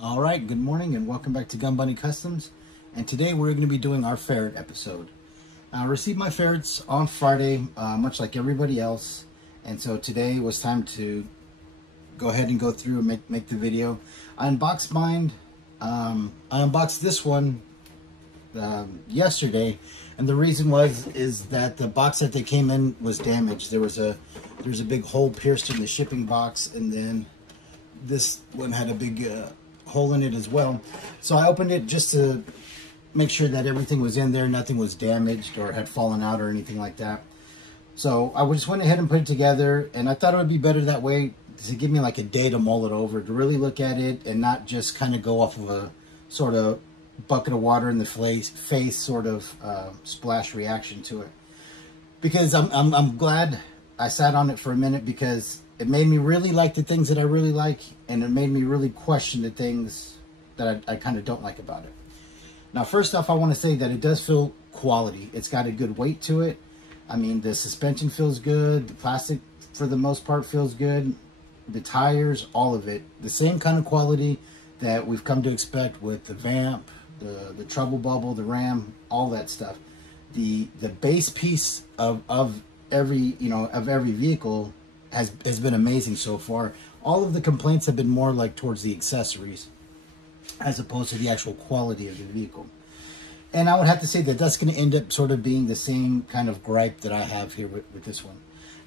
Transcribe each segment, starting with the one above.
All right, good morning and welcome back to Gun Bunny Customs. And today we're going to be doing our ferret episode. I received my ferrets on Friday, much like everybody else. And so today was time to go ahead and go through and make the video. I unboxed mine. I unboxed this one yesterday, and the reason is that the box that they came in was damaged. There's a big hole pierced in the shipping box, and then this one had a big hole in it as well. So I opened it just to make sure that everything was in there, nothing was damaged or had fallen out or anything like that. So I just went ahead and put it together, and I thought it would be better that way to give me like a day to mull it over, to really look at it and not just kind of go off of a sort of bucket of water in the face sort of splash reaction to it. Because I'm glad I sat on it for a minute, because it made me really like the things that I really like, and it made me really question the things that I kind of don't like about it. Now, first off, I want to say that it does feel quality. It's got a good weight to it. I mean, the suspension feels good. The plastic, for the most part, feels good. The tires, all of it. The same kind of quality that we've come to expect with the Vamp, the Trouble Bubble, the Ram, all that stuff. The base piece of every vehicle has been amazing so far. All of the complaints have been more like towards the accessories as opposed to the actual quality of the vehicle. And I would have to say that that's going to end up sort of being the same kind of gripe that I have here with this one.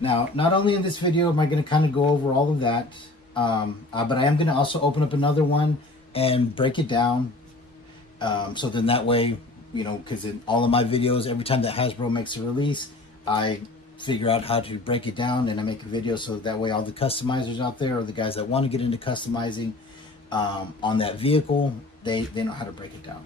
Now, not only in this video am I going to kind of go over all of that, but I am going to also open up another one and break it down. So then that way, you know, because in all of my videos, every time that Hasbro makes a release, I figure out how to break it down and I make a video, so that way all the customizers out there, or the guys that want to get into customizing on that vehicle, they know how to break it down.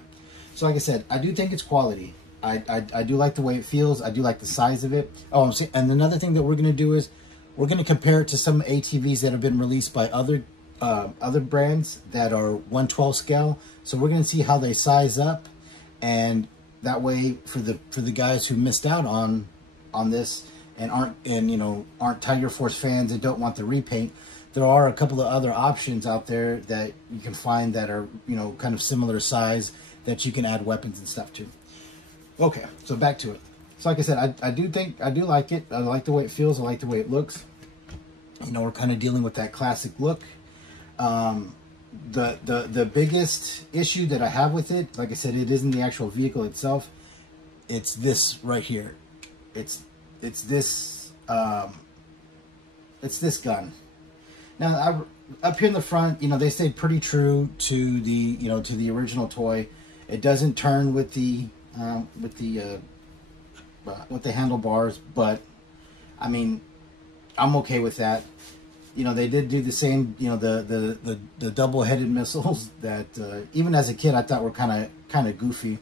So like I said, I do think it's quality. I do like the way it feels. I do like the size of it. Oh, and another thing that we're going to do is we're going to compare it to some ATVs that have been released by other brands that are 1/12 scale. So we're going to see how they size up, and that way for the guys who missed out on this and aren't Tiger Force fans and don't want the repaint, there are a couple of other options out there that you can find that are, you know, kind of similar size, that you can add weapons and stuff to. Okay, so back to it. So like I said, I do like it. I like the way it feels. I like the way it looks. You know, we're kind of dealing with that classic look. The biggest issue that I have with it, like I said, it isn't the actual vehicle itself. It's this right here. It's this gun. Now, up here in the front, you know, they stayed pretty true to the original toy. It doesn't turn with the handlebars, but I mean, I'm okay with that. You know, they did do the same, you know, the double-headed missiles that even as a kid I thought were kind of goofy,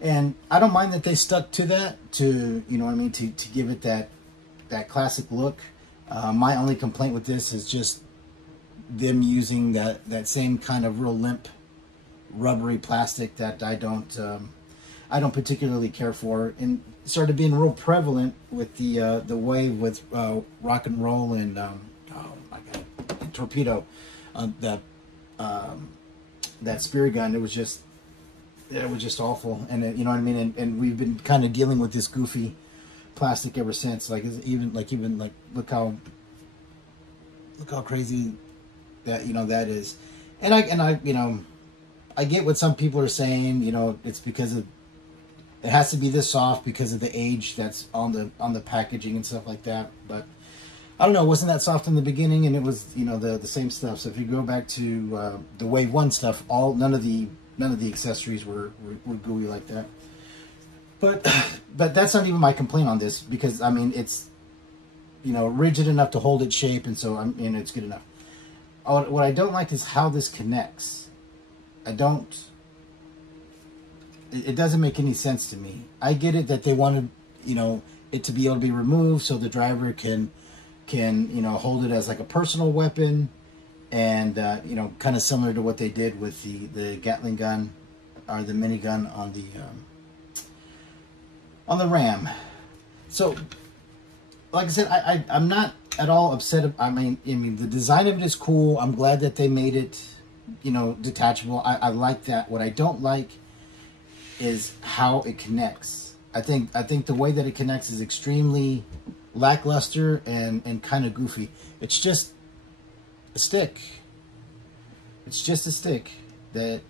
and I don't mind that they stuck to that, to, you know what I mean, to give it that classic look. My only complaint with this is just them using that same kind of real limp, rubbery plastic that I don't particularly care for, and started being real prevalent with the wave with Rock and Roll and oh my god, Torpedo, that spear gun. It was just awful, and you know what I mean. And we've been kind of dealing with this goofy plastic ever since. Like even look how crazy that, you know, that is. And I you know, I get what some people are saying. You know, it's because of, it has to be this soft because of the age that's on the packaging and stuff like that. But I don't know, it wasn't that soft in the beginning, and it was, you know, the same stuff. So if you go back to the Wave 1 stuff, none of the accessories were gooey like that. But that's not even my complaint on this, because I mean, it's, you know, rigid enough to hold its shape, and so it's good enough. What I don't like is how this connects. It doesn't make any sense to me. I get it that they wanted, you know, it to be able to be removed so the driver can you know, hold it as like a personal weapon, and you know, kind of similar to what they did with the Gatling gun or the minigun on the Ram. So like I said, I'm not at all upset. I mean, the design of it is cool. I'm glad that they made it you know, detachable. I like that. What I don't like is how it connects. I think the way that it connects is extremely lackluster and kind of goofy. It's just a stick. It's just a stick that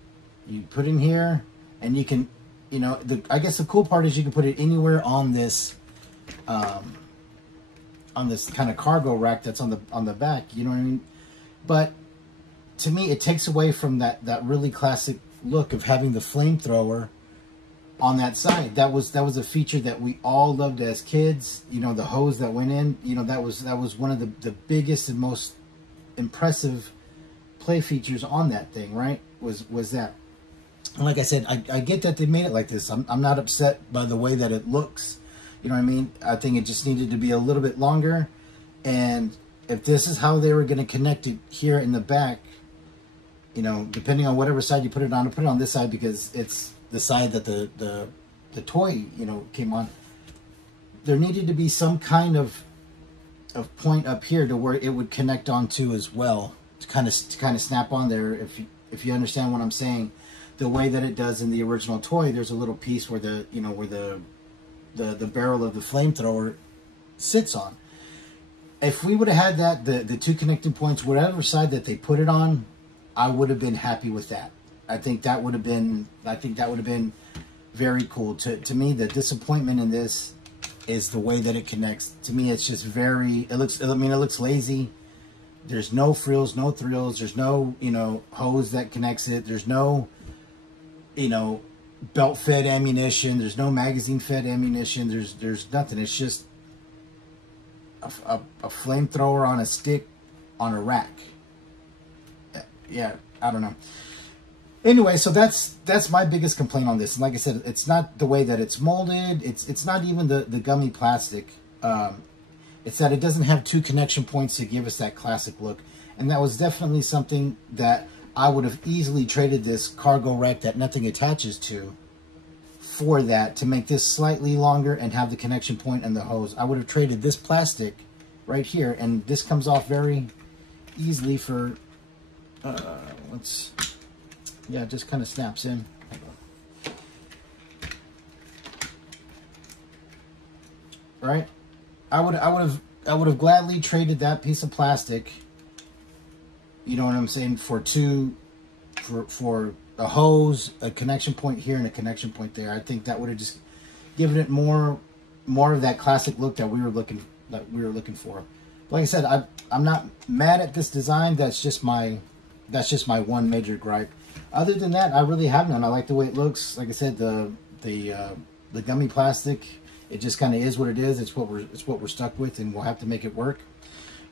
you put in here, and you can, you know, I guess the cool part is you can put it anywhere on this kind of cargo rack that's on the back. You know what I mean? But to me, it takes away from that really classic look of having the flamethrower on that side. That was a feature that we all loved as kids. You know, the hose that went in. You know, that was one of the biggest and most impressive play features on that thing. Right? Was that? And like I said, I get that they made it like this. I'm not upset by the way that it looks. You know what I mean? I think it just needed to be a little bit longer. And if this is how they were going to connect it here in the back, you know, depending on whatever side you put it on, put it on this side because it's the side that the toy, you know, came on. There needed to be some kind of point up here to where it would connect onto as well, to kind of snap on there. If you understand what I'm saying, the way that it does in the original toy, there's a little piece where the barrel of the flamethrower sits on. If we would have had that, the two connecting points, whatever side that they put it on, I would have been happy with that. I think that would have been very cool. To me, the disappointment in this is the way that it connects. To me, it's just it looks lazy. There's no frills, no thrills. There's no, you know, hose that connects it. There's no, you know, belt-fed ammunition. There's no magazine-fed ammunition. There's nothing. It's just a flamethrower on a stick on a rack. Yeah, I don't know. Anyway, so that's my biggest complaint on this. And like I said, it's not the way that it's molded. It's not even the gummy plastic. It's that it doesn't have two connection points to give us that classic look. And that was definitely something that I would have easily traded this cargo rack that nothing attaches to for that, to make this slightly longer and have the connection point and the hose. I would have traded this plastic right here, and this comes off very easily for, yeah, it just kind of snaps in. Right? I would have gladly traded that piece of plastic, you know what I'm saying, for a hose, a connection point here, and a connection point there. I think that would have just given it more of that classic look that we were looking for. Like I said, I'm not mad at this design. That's just my one major gripe. Other than that, I really have none. I like the way it looks. Like I said, the gummy plastic, it just kind of is what it is. It's what we're stuck with, and we'll have to make it work.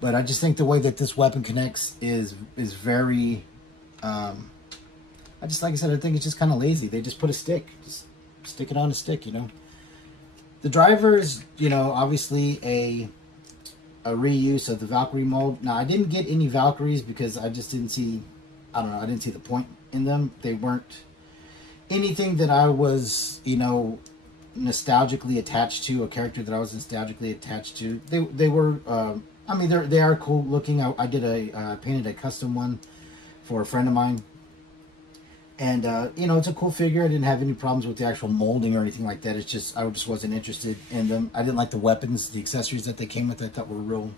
But I just think the way that this weapon connects is very. Like I said, I think it's just kind of lazy. They just put a stick, just stick it on a stick, you know. The driver is, you know, obviously a reuse of the Valkyrie mold. Now, I didn't get any Valkyries because I just didn't see, I don't know, I didn't see the point in them. They weren't anything that I was, you know, nostalgically attached to, a character that I was nostalgically attached to. They were, I mean, they are cool looking. I did painted a custom one for a friend of mine. And, you know, it's a cool figure. I didn't have any problems with the actual molding or anything like that. It's just, I just wasn't interested in them. I didn't like the weapons, the accessories that they came with. I thought were real,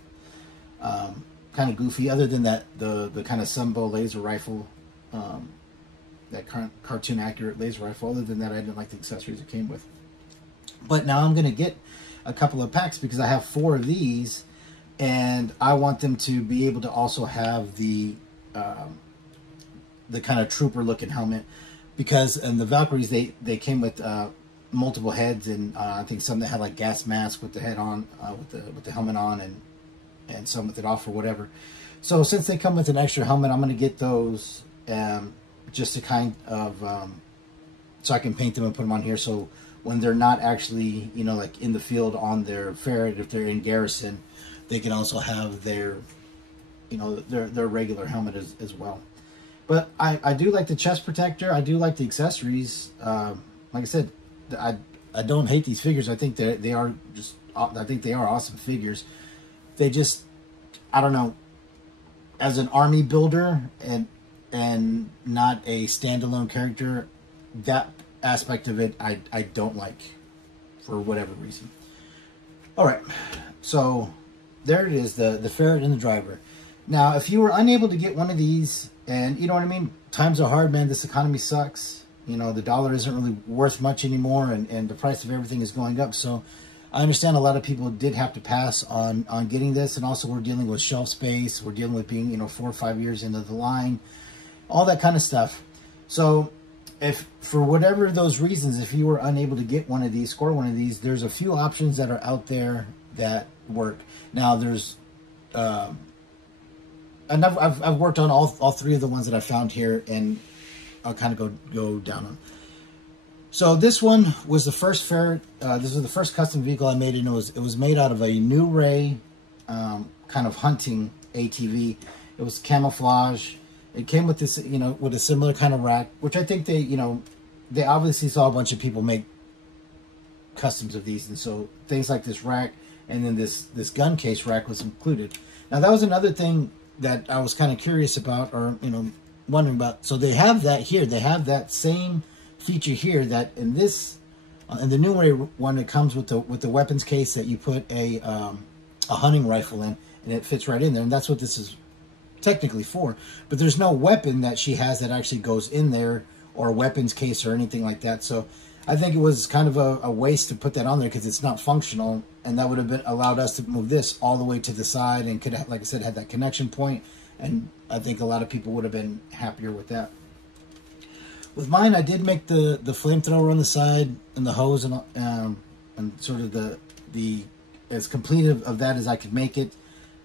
kind of goofy. Other than that, the kind of Sunbow laser rifle, that cartoon accurate laser rifle. Other than that, I didn't like the accessories it came with. But now I'm going to get a couple of packs because I have 4 of these. And I want them to be able to also have the kind of trooper looking helmet, because in the Valkyries they came with multiple heads, and I think some that had like gas mask with the head on, with the helmet on, and some with it off or whatever. So since they come with an extra helmet, I'm going to get those just to kind of so I can paint them and put them on here. So when they're not actually, you know, like in the field on their ferret, if they're in garrison, they can also have their, you know, their regular helmet as well. But I do like the chest protector. I do like the accessories. Like I said, I don't hate these figures. I think they are awesome figures. They just, I don't know, as an army builder, and and not a standalone character, that aspect of it I don't like for whatever reason. All right, so there it is, the ferret and the driver. Now, if you were unable to get one of these, and you know what I mean, times are hard, man. This economy sucks. You know, the dollar isn't really worth much anymore, and the price of everything is going up. So I understand a lot of people did have to pass on getting this, and also we're dealing with shelf space. We're dealing with being, you know, 4 or 5 years into the line, all that kind of stuff. So if for whatever those reasons, if you were unable to get one of these, score one of these, there's a few options that are out there that work. Now there's, and I've worked on all 3 of the ones that I found here, and I'll kind of go down on. So this one was the first ferret. This was the first custom vehicle I made, and it was made out of a New Ray kind of hunting ATV. It was camouflage. It came with this, you know, with a similar kind of rack, which I think they, you know, they obviously saw a bunch of people make customs of these, and so things like this rack and then this gun case rack was included. Now that was another thing that I was kind of curious about, or you know, wondering about. So they have that here. They have that same feature here that in this, in the New Ray one, it comes with the weapons case that you put a hunting rifle in, and it fits right in there, and that's what this is technically for. But there's no weapon that she has that actually goes in there, or a weapons case or anything like that. So I think it was kind of a waste to put that on there because it's not functional, and that would have allowed us to move this all the way to the side and could have, like I said, had that connection point, and I think a lot of people would have been happier with that. With mine, I did make the flamethrower on the side and the hose and sort of the as complete of that as I could make it.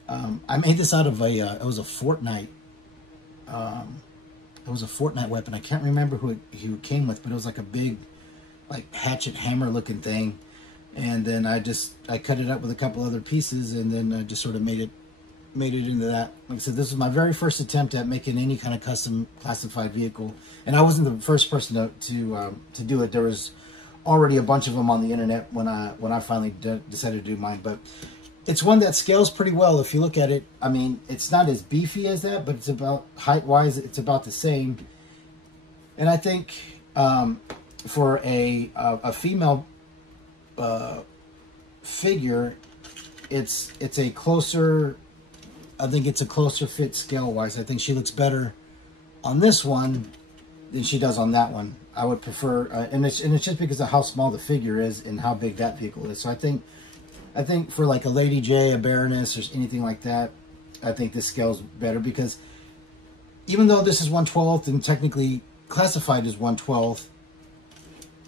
I made this out of it was a Fortnite. It was a Fortnite weapon. I can't remember who it came with, but it was like a big, like hatchet hammer looking thing. And then I cut it up with a couple other pieces, and then I just sort of made it into that. Like I said, this was my very first attempt at making any kind of custom classified vehicle, and I wasn't the first person to do it. There was already a bunch of them on the internet when I finally decided to do mine. But it's one that scales pretty well if you look at it. I mean, it's not as beefy as that, but it's about height-wise, it's about the same. And I think for a female figure, it's a closer. I think it's a closer fit scale-wise. I think she looks better on this one than she does on that one. I would prefer, and it's just because of how small the figure is and how big that vehicle is. So I think for like a Lady J, a Baroness, or anything like that, I think this scales better, because even though this is 1/12 and technically classified as 1/12,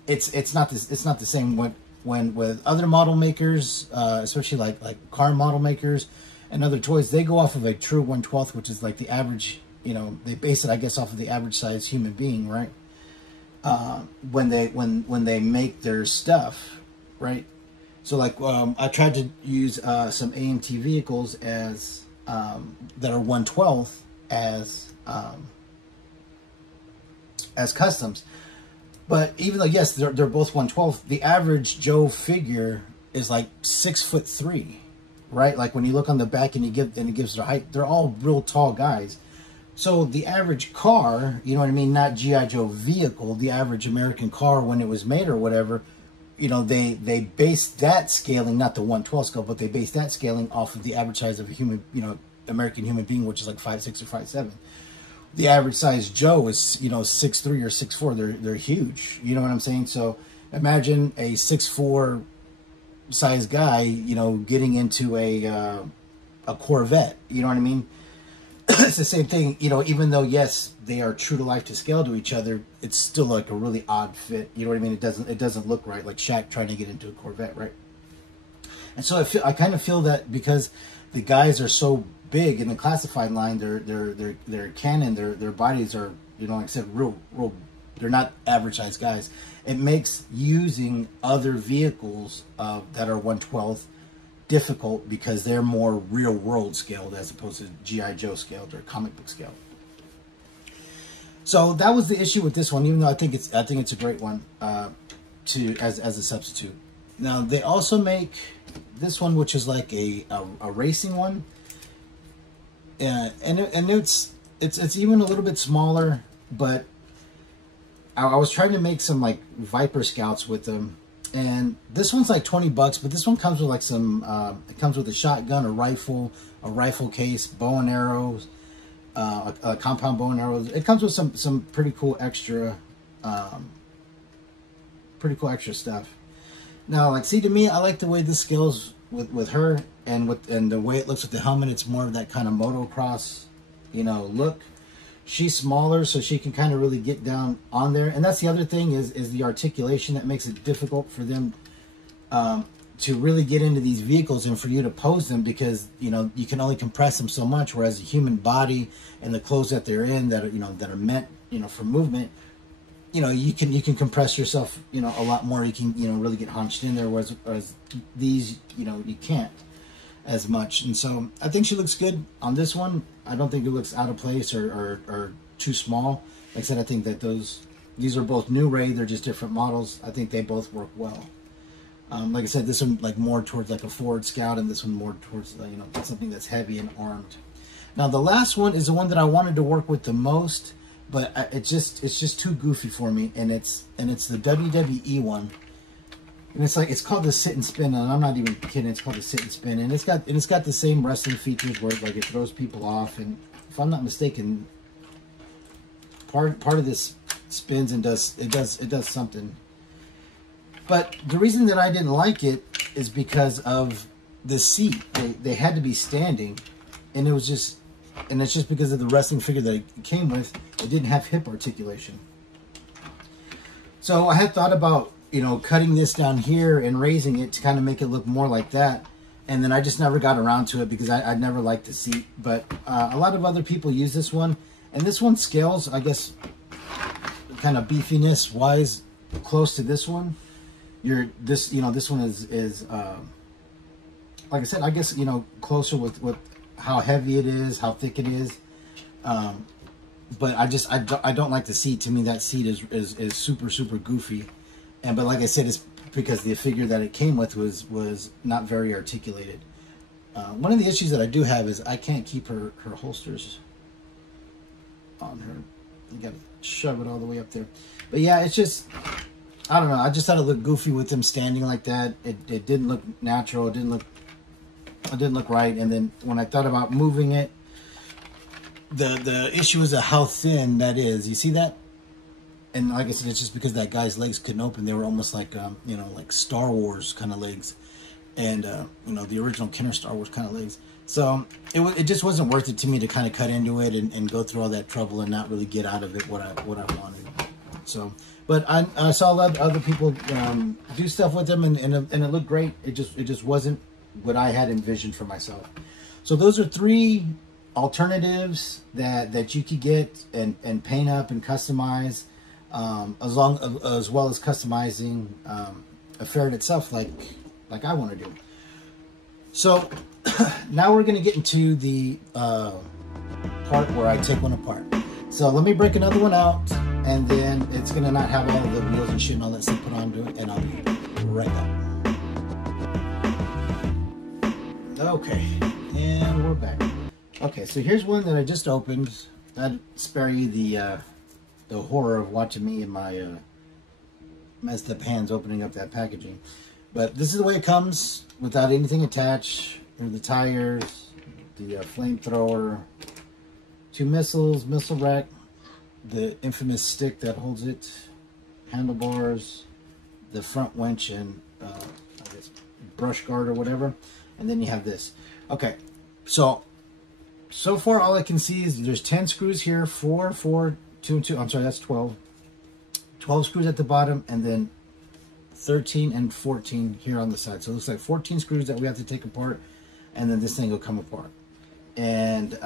it's not the same when with other model makers, especially like car model makers and other toys. They go off of a true 1/12, which is like the average. You know, they base it, I guess, off of the average size human being, right? When they make their stuff, right? So like I tried to use some AMT vehicles as that are 1/12 as customs. But even though, yes, they're both 1/12, the average Joe figure is like 6'3", right? Like when you look on the back and it gives their height, they're all real tall guys. So the average car, you know what I mean, not G.I. Joe vehicle, the average American car when it was made or whatever, you know, they based that scaling, not the 1/12 scale, but they based that scaling off of the average size of a human, you know, American human being, which is like 5'6" or 5'7". The average size Joe is, you know, 6'3" or 6'4". They're huge. You know what I'm saying? So imagine a 6'4" size guy, you know, getting into a Corvette. You know what I mean? It's the same thing, you know, even though, yes, they are true to life to scale to each other, it's still like a really odd fit. You know what I mean? It doesn't look right, like Shaq trying to get into a Corvette, right? And so I kind of feel that because the guys are so big in the classified line, their cannon, their bodies are, you know, like I said, real, they're not average size guys. It makes using other vehicles that are 1/12 difficult because they're more real world scaled as opposed to G.I. Joe scaled or comic book scaled. So that was the issue with this one, even though I think it's a great one as a substitute. Now they also make this one, which is like a racing one, and it's it's even a little bit smaller, but I was trying to make some like Viper Scouts with them, and this one's like 20 bucks, but this one comes with like some, it comes with a shotgun, a rifle case, bow and arrows, a compound bow and arrows. It comes with some pretty cool extra stuff. Now, like, see, to me, I like the way this scales with her, and the way it looks with the helmet. It's more of that kind of motocross, you know, look. She's smaller, so she can kind of really get down on there. And that's the other thing is the articulation that makes it difficult for them to really get into these vehicles and for you to pose them, because, you know, you can only compress them so much, whereas the human body and the clothes that they're in that are, you know, that are meant, you know, for movement, you know, you can compress yourself, you know, a lot more. You can, you know, really get hunched in there, whereas these, you know, you can't as much. And so I think she looks good on this one. I don't think it looks out of place or too small. Like I said, I think that these are both new Ray. They're just different models. I think they both work well. Like I said, this one like more towards like a Ford Scout, and this one more towards you know, something that's heavy and armed. Now the last one is the one that I wanted to work with the most, but it's just too goofy for me, and it's the WWE one. And it's called the Sit and Spin, and I'm not even kidding. It's called the Sit and Spin, and it's got the same wrestling features where like it throws people off, and if I'm not mistaken, part of this spins and does something. But the reason that I didn't like it is because of the seat. They had to be standing, and it's just because of the wrestling figure that it came with. It didn't have hip articulation. So I had thought about, you know, cutting this down here and raising it to kind of make it look more like that. And then I just never got around to it because I never liked the seat. But a lot of other people use this one. And this one scales, I guess, kind of beefiness wise, close to this one. This one is like I said, I guess, you know, closer with how heavy it is, how thick it is. But I don't like the seat. To me, that seat is super goofy. But like I said, it's because the figure that it came with was not very articulated. One of the issues that I do have is I can't keep her holsters on her. You gotta shove it all the way up there. But yeah, it's just, I don't know. I just thought it looked goofy with him standing like that. It didn't look natural. It didn't look right. And then when I thought about moving it, the issue is how thin that is. You see that? And like I said, it's just because that guy's legs couldn't open. They were almost like, you know, like Star Wars kind of legs. And, you know, the original Kenner Star Wars kind of legs. So it just wasn't worth it to me to kind of cut into it and go through all that trouble and not really get out of it what I wanted. So, but I saw a lot of other people do stuff with them, and it looked great. It just wasn't what I had envisioned for myself. So those are 3 alternatives that you could get and paint up and customize. As well as customizing a ferret itself, like I want to do. So now we're going to get into the part where I take one apart. So let me break another one out, and then it's going to not have all the wheels and shit and all that stuff put onto it, and I'll be right back. Okay, and we're back. Okay, so here's one that I just opened. That'd spare you the horror of watching me and my messed up hands opening up that packaging. But this is the way it comes, without anything attached. Here are the tires, the flamethrower, 2 missiles, missile rack, the infamous stick that holds it, handlebars, the front winch, and I guess brush guard or whatever. And then you have this. Okay, so far all I can see is there's 10 screws here, 4, 2 and 2. I'm sorry, that's 12. 12 screws at the bottom, and then 13 and 14 here on the side. So it looks like 14 screws that we have to take apart, and then this thing will come apart. And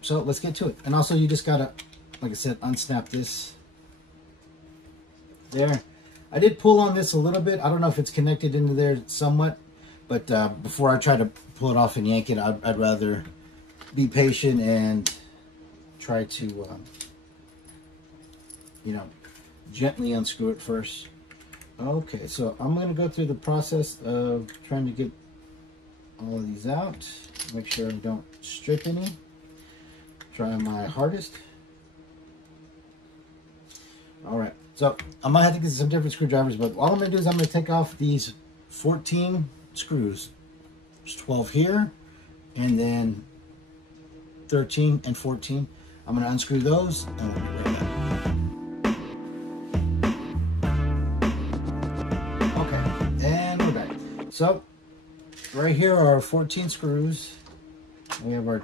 so let's get to it. And also, you just gotta, like I said, unsnap this there. I did pull on this a little bit. I don't know if it's connected into there somewhat, but before I try to pull it off and yank it, I'd rather be patient and try to you know, gently unscrew it first. Okay, so I'm going to go through the process of trying to get all of these out. Make sure I don't strip any. try my hardest. All right, so I might have to get some different screwdrivers, but all I'm going to do is I'm going to take off these 14 screws. There's 12 here, and then 13 and 14. I'm going to unscrew those, and we'll be right back. Okay, and we're back. So, right here are our 14 screws. We have I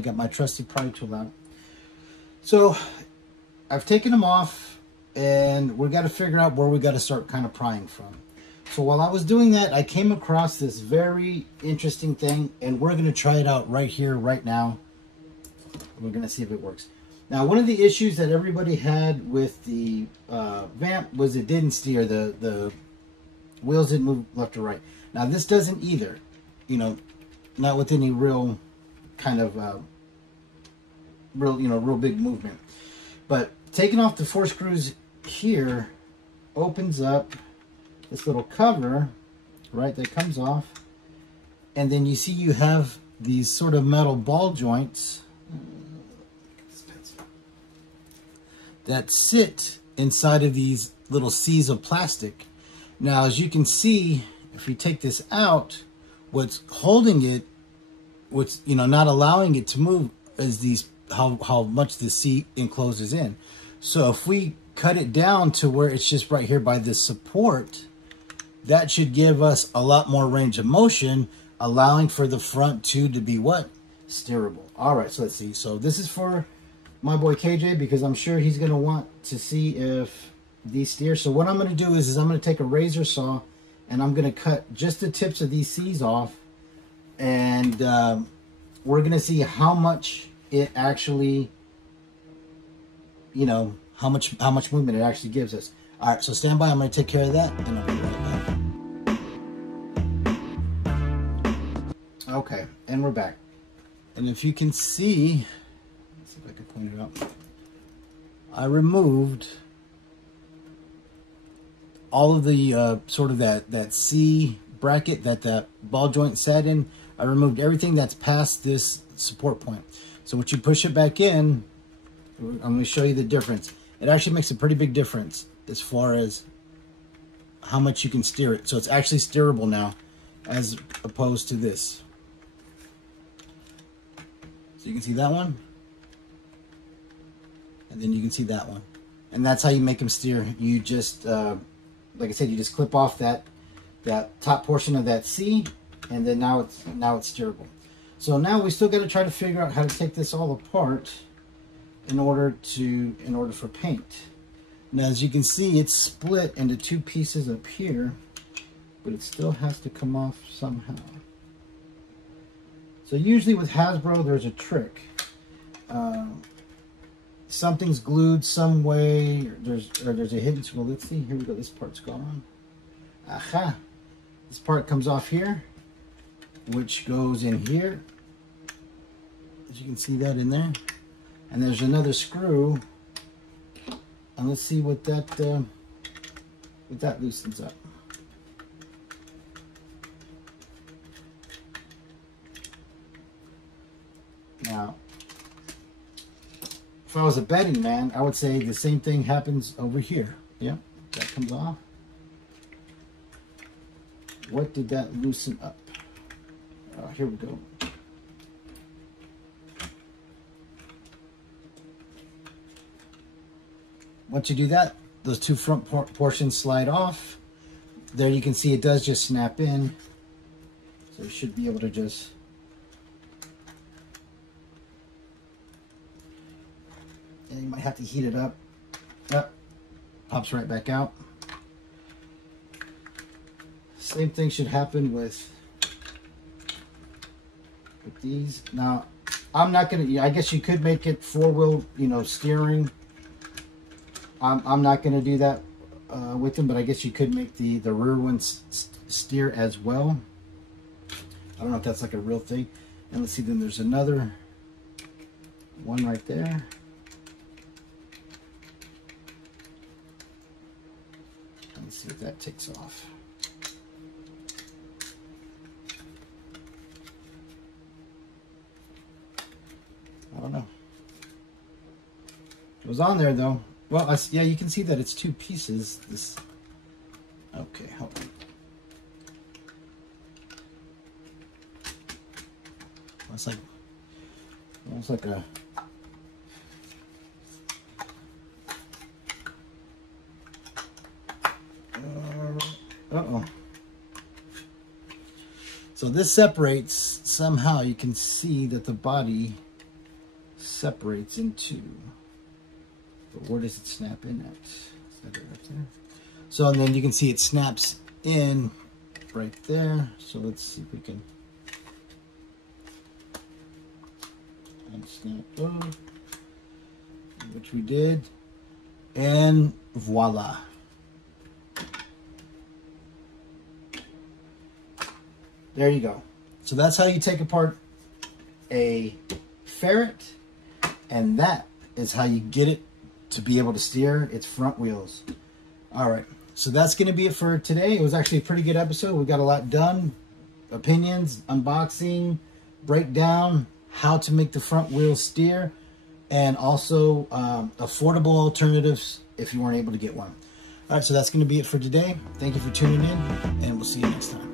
got my trusty pry tool out. So, I've taken them off. And we got to figure out where we got to start kind of prying from. So while I was doing that, I came across this very interesting thing, and we're going to try it out right here, right now. We're going to see if it works. Now, one of the issues that everybody had with the vamp was it didn't steer. The wheels didn't move left or right. Now, this doesn't either. You know, not with any real kind of real big movement. But taking off the 4 screws here opens up this little cover, right, that comes off, and then you see you have these sort of metal ball joints that sit inside of these little C's of plastic. Now, as you can see, if you take this out, what's holding it, what's not allowing it to move, is these how much the C encloses in. So if we cut it down to where it's just right here by this support, that should give us a lot more range of motion, allowing for the front two to be what? Steerable. All right, so let's see. So this is for my boy KJ, because I'm sure he's going to want to see if these steer. So what I'm going to do is I'm going to take a razor saw, and I'm going to cut just the tips of these C's off, and we're going to see how much it actually, how much movement it actually gives us. All right, so stand by. I'm going to take care of that, and I'll be right back. Okay, and we're back. And if you can see, let's see if I can point it out. I removed all of the sort of that C bracket that ball joint sat in. I removed everything that's past this support point. So once you push it back in, I'm going to show you the difference. It actually makes a pretty big difference as far as how much you can steer it. So it's actually steerable now, as opposed to this. So you can see that one, and then you can see that one. And that's how you make them steer. You just, like I said, you just clip off that top portion of that C, and then now it's steerable. So now we still got to try to figure out how to take this all apart in order for paint. Now, as you can see, it's split into 2 pieces up here, but it still has to come off somehow. So usually with Hasbro, there's a trick. Something's glued some way, or there's a hidden tool. Let's see, here we go, this part's gone. Aha! This part comes off here, which goes in here. As you can see that in there. And there's another screw. And let's see what that loosens up. Now, if I was a betting man, I would say the same thing happens over here. Yeah, that comes off. What did that loosen up? Here we go. Once you do that, those 2 front portions slide off. There you can see it does just snap in. So you should be able to just... And you might have to heat it up. Yep. Pops right back out. Same thing should happen with these. Now, I'm not gonna, I guess you could make it 4-wheel, steering. I'm not gonna do that with them, but I guess you could make the rear ones steer as well. I don't know if that's like a real thing. And let's see, then there's another one right there. Let's see if that takes off. I don't know. It was on there though. Well, yeah, you can see that it's two pieces. This. Okay, hold on. It's like almost like a. Uh-oh. So this separates somehow. You can see that the body separates in two. But where does it snap in at? Is that it right there? So and then you can see it snaps in right there. So let's see if we can unsnap those, which we did, and voila. There you go. So that's how you take apart a ferret, and that is how you get it to be able to steer its front wheels. All right, so that's going to be it for today. It was actually a pretty good episode. We got a lot done. Opinions, unboxing, breakdown, how to make the front wheels steer, and also affordable alternatives if you weren't able to get one. All right, so that's going to be it for today. Thank you for tuning in, and we'll see you next time.